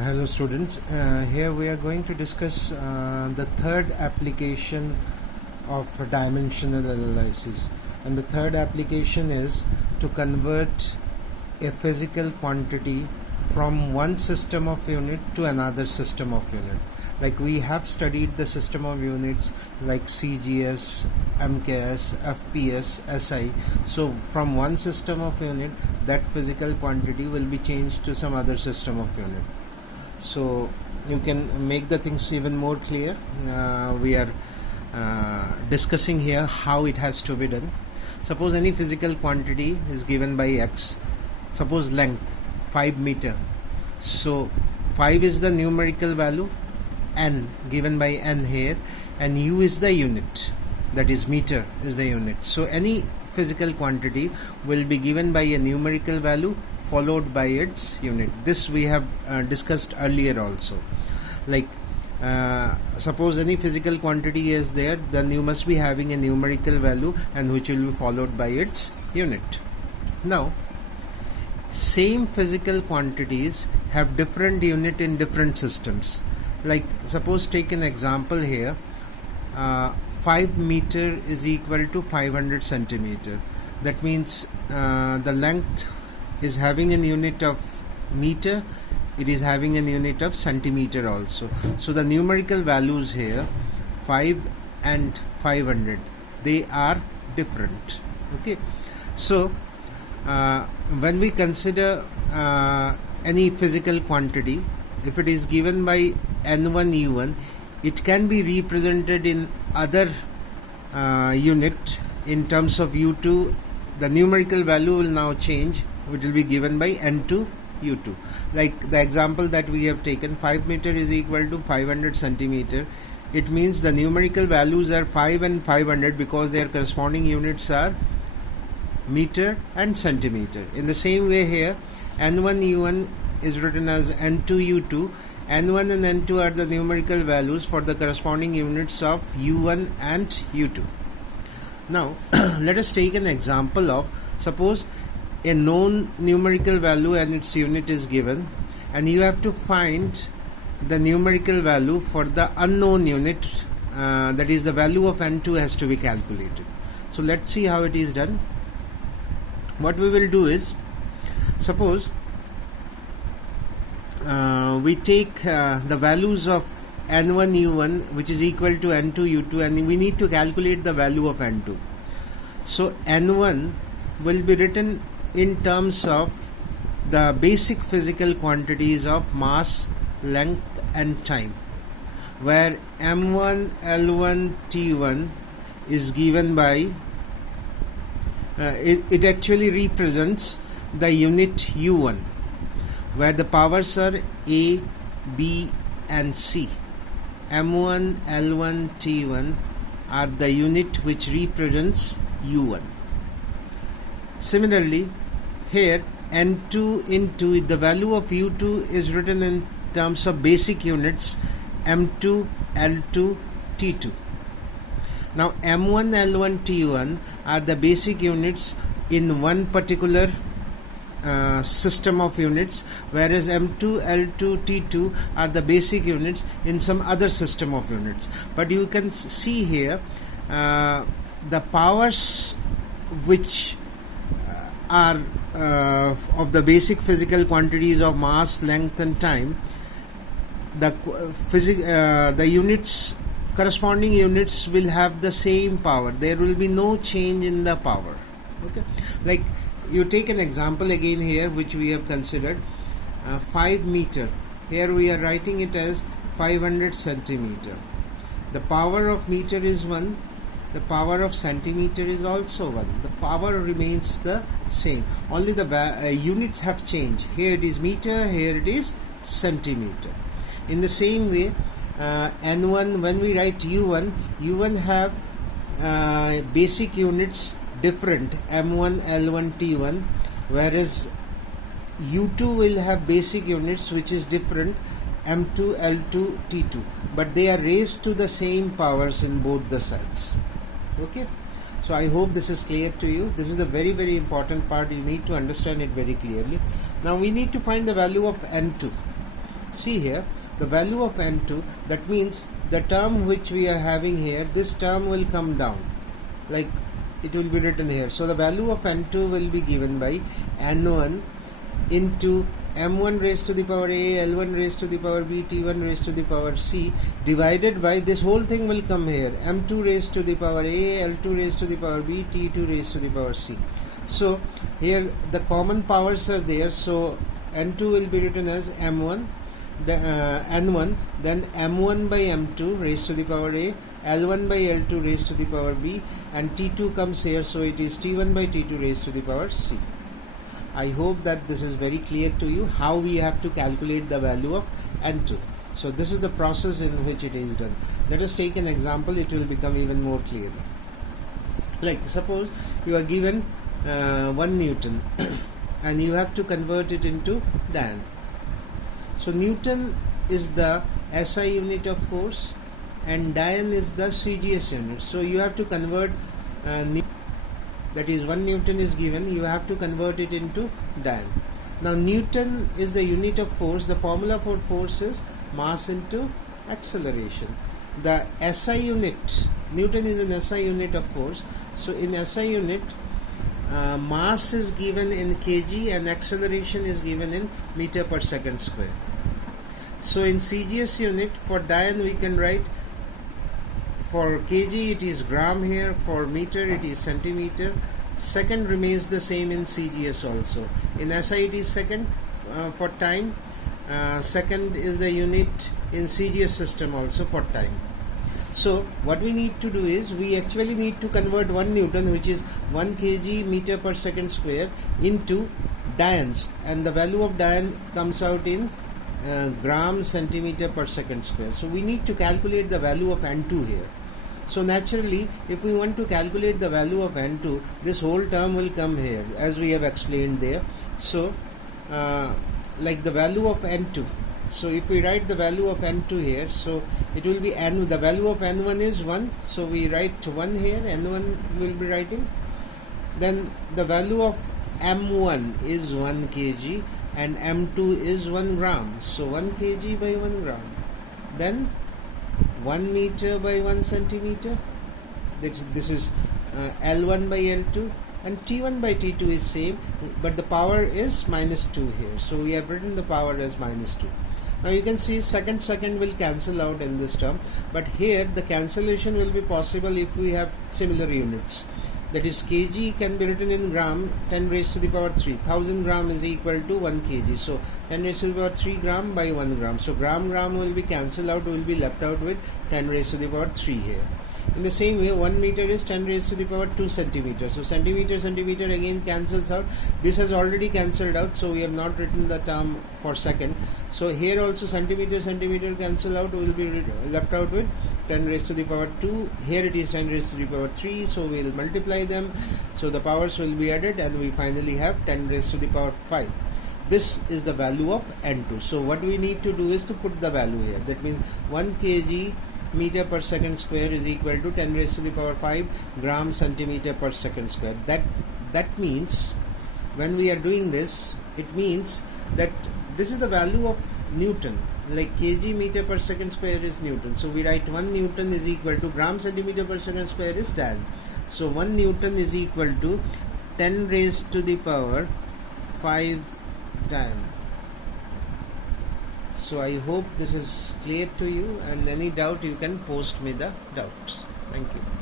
Hello students, here we are going to discuss the third application of dimensional analysis, and the third application is to convert a physical quantity from one system of unit to another system of unit. Like we have studied the system of units like CGS, MKS, FPS, SI. So from one system of unit, that physical quantity will be changed to some other system of unit. So you can make the things even more clear. We are discussing here how it has to be done. Suppose any physical quantity is given by X. Suppose length 5 meter. So 5 is the numerical value, N given by N here, and U is the unit, that is meter is the unit. So any physical quantity will be given by a numerical value followed by its unit. This we have discussed earlier also. Like suppose any physical quantity is there, then you must be having a numerical value and which will be followed by its unit. Now same physical quantities have different unit in different systems. Like suppose take an example here, 5 meter is equal to 500 centimeter. That means the length is having an unit of meter, it is having an unit of centimeter also. So the numerical values here 5 and 500, they are different. Okay, so when we consider any physical quantity, if it is given by N1 U1, it can be represented in other unit in terms of U2. The numerical value will now change, which will be given by N2 U2. Like the example that we have taken, 5 meter is equal to 500 centimeter. It means the numerical values are 5 and 500 because their corresponding units are meter and centimeter. In the same way here, N1 U1 is written as N2 U2. N1 and N2 are the numerical values for the corresponding units of U1 and U2. Now let us take an example of, suppose a known numerical value and its unit is given, and you have to find the numerical value for the unknown unit, that is the value of N2 has to be calculated. So let's see how it is done. What we will do is, suppose we take the values of N1 U1 which is equal to N2 U2, and we need to calculate the value of N2. So N1 will be written in terms of the basic physical quantities of mass, length and time, where M1 L1 T1 is given by it actually represents the unit U1, where the powers are A, B and C. M1 L1 T1 are the unit which represents U1. Similarly here N2 into the value of U2 is written in terms of basic units M2 L2 T2. Now M1 L1 T1 are the basic units in one particular system of units, whereas M2 L2 T2 are the basic units in some other system of units. But you can see here the powers which are of the basic physical quantities of mass, length and time, the units, corresponding units will have the same power. There will be no change in the power. Okay, like you take an example again here which we have considered, 5 meter. Here we are writing it as 500 centimeter. The power of meter is 1, the power of centimeter is also 1. The power remains the same, only the units have changed. Here it is meter, here it is centimeter. In the same way N1, when we write U1 have basic units different, M1 L1 T1, whereas U2 will have basic units which is different, M2 L2 T2, but they are raised to the same powers in both the sides. Okay, so I hope this is clear to you. This is a very very important part. You need to understand it very clearly. Now we need to find the value of N2. see here, the value of N2, that means the term which we are having here, this term will come down, like it will be written here. So the value of N2 will be given by N1 into M1 raised to the power A, L1 raised to the power B, T1 raised to the power C, divided by, this whole thing will come here, M2 raised to the power A, L2 raised to the power B, T2 raised to the power C. So here the common powers are there, so N2 will be written as M1, N1, then M1 by M2 raised to the power A, L1 by L2 raised to the power B, and T2 comes here, so it is T1 by T2 raised to the power C. I hope that this is very clear to you how we have to calculate the value of N2. So this is the process in which it is done. Let us take an example, it will become even more clear. Like suppose you are given 1 Newton and you have to convert it into Dan. So Newton is the SI unit of force and Dan is the CGS unit. So you have to convert that is 1 Newton is given, you have to convert it into Dan. Now Newton is the unit of force. The formula for force is mass into acceleration. The SI unit, Newton is an SI unit of force. So in SI unit, mass is given in kg and acceleration is given in meter per second square. So in CGS unit, for Dan we can write, for kg it is gram here, for meter it is centimeter. Second remains the same in CGS also. In SI it is second for time. Second is the unit in CGS system also for time. So what we need to do is, we actually need to convert 1 Newton, which is 1 kg meter per second square, into Dans, and the value of Dan comes out in gram centimeter per second square. So we need to calculate the value of N2 here. So naturally, if we want to calculate the value of N2, this whole term will come here, as we have explained there. So like the value of N2, so if we write the value of N2 here, so it will be N, the value of N1 is 1, so we write 1 here, N1 will be writing. Then the value of M1 is 1 kg and M2 is 1 gram, so 1 kg by 1 gram. Then 1 meter by 1 centimeter, this is L1 by L2, and T1 by T2 is same, but the power is -2 here, so we have written the power as -2. Now you can see second will cancel out in this term, but here the cancellation will be possible if we have similar units. That is, kg can be written in gram, 10 raised to the power 3. 1000 gram is equal to 1 kg. So 10 raised to the power 3 gram by 1 gram. So gram will be cancelled out, will be left out with 10 raised to the power 3 here. In the same way, 1 meter is 10 raised to the power 2 centimeters. So centimeter again cancels out. This has already cancelled out, so we have not written the term for second. So here also centimeter cancel out, will be left out with 10 raised to the power 2. Here it is 10 raised to the power 3, so we will multiply them. So the powers will be added and we finally have 10 raised to the power 5. This is the value of N2. So what we need to do is to put the value here. That means 1 kg meter per second square is equal to 10 raised to the power 5 gram centimeter per second square. That means when we are doing this, it means that this is the value of Newton, like kg meter per second square is Newton. So we write 1 Newton is equal to gram centimeter per second square is Dan. So 1 Newton is equal to 10 raised to the power 5 Dan. So I hope this is clear to you, and any doubt you can post me the doubts. Thank you.